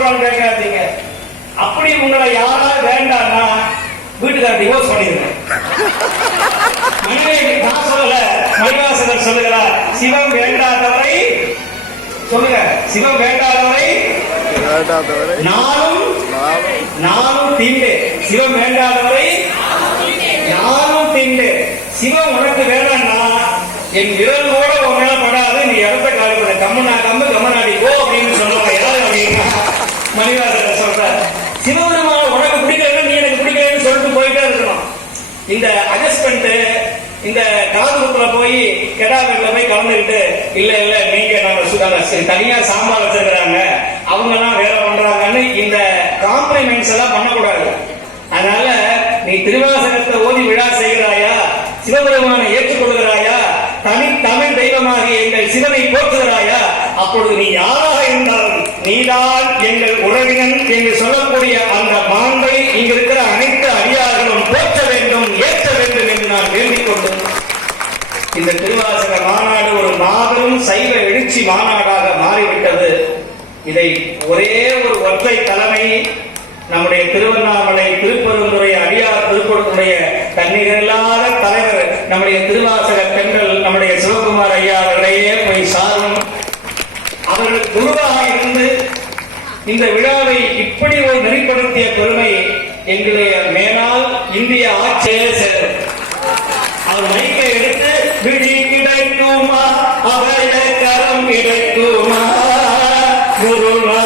சொல்றான்னு கேட்காதீங்க. அப்படி உங்களை யாரா வேண்டாம்னா வீட்டுக்கார டிவோர்ஸ் பண்ணிடுங்க. நான் சொல்லல, மணிவாசகர் சொல்லுகிறார், சிவம் வேண்டாதவரை சொல்லுங்க, சிவம் வேண்டாதவரை நானும் தீண்டு. சிவம் வேண்டாதவரை நானும் தீண்டு. சிவம் உனக்கு வேண்டாம்னா என் விரல் கூட உன் மேல படாது, நீ இடத்த காலி பண்ண, கம்மனாடி போ அப்படின்னு சொல்லுவாங்க. யாரு அப்படின்னா மணிவாசகர் சொல்றார். சிவபெருமான் உனக்கு பிடிக்கலன்னா நீ எனக்கு பிடிக்கலன்னு சொல்லிட்டு போயிட்டே இருக்கணும். இந்த அட்ஜஸ்ட்மெண்ட், இந்த காதுகுப்புல போய் கெடா வீட்டுல போய் கலந்துக்கிட்டு இல்ல இல்ல நீங்க நாங்க தனியா சாம்பார் வச்சிருக்கிறாங்க, அவங்க எல்லாம் வேலை பண்றாங்கன்னு இந்த காம்ப்ளிமெண்ட்ஸ் எல்லாம் பண்ணக்கூடாது. அதனால நீ திருவாசகத்தை ஓதி விழா செய்கிறாயா, சிவபெருமானை ஏற்றுக்கொள்கிறாயா, தனித்தமிழ் தெய்வமாக எங்கள் சிவனை போற்றுகிறாயா, அப்பொழுது நீ யாராக இருந்தாலும் நீதான் எங்கள் உறவினன் என்று சொல்லக்கூடிய அந்த மாண்பை இங்க இருக்கிற அனைத்து அடியார்களும் போற்ற வேண்டும், ஏற்ற வேண்டும் என்று நான் வேண்டிக் கொண்டு இந்த திருவாசக மாநாடு ஒரு மாபெரும் சைவ எழுச்சி மாநாடாக மாறிவிட்டது. இதை ஒரே ஒரு ஒற்றை தலைமை நம்முடைய திருவண்ணாமலை திருப்பெருந்துறை அடியார் திருப்பூருடைய தண்ணீரில்லாத தலைவர் நம்முடைய திருவாசக தென்றல் நம்முடைய சிவகுமார் ஐயா அவர்களையே போய் சாரும். அவர்கள் குருவாக இருந்து இந்த விழாவை இப்படி ஒரு நெறிப்படுத்திய பெருமை எங்களுடைய மேலால் இந்திய ஆட்சியே சேரும். அவர் மைக்கை எடுத்து விழி கிடைக்குமா, அவைய கரம் கிடைக்குமா, குருமா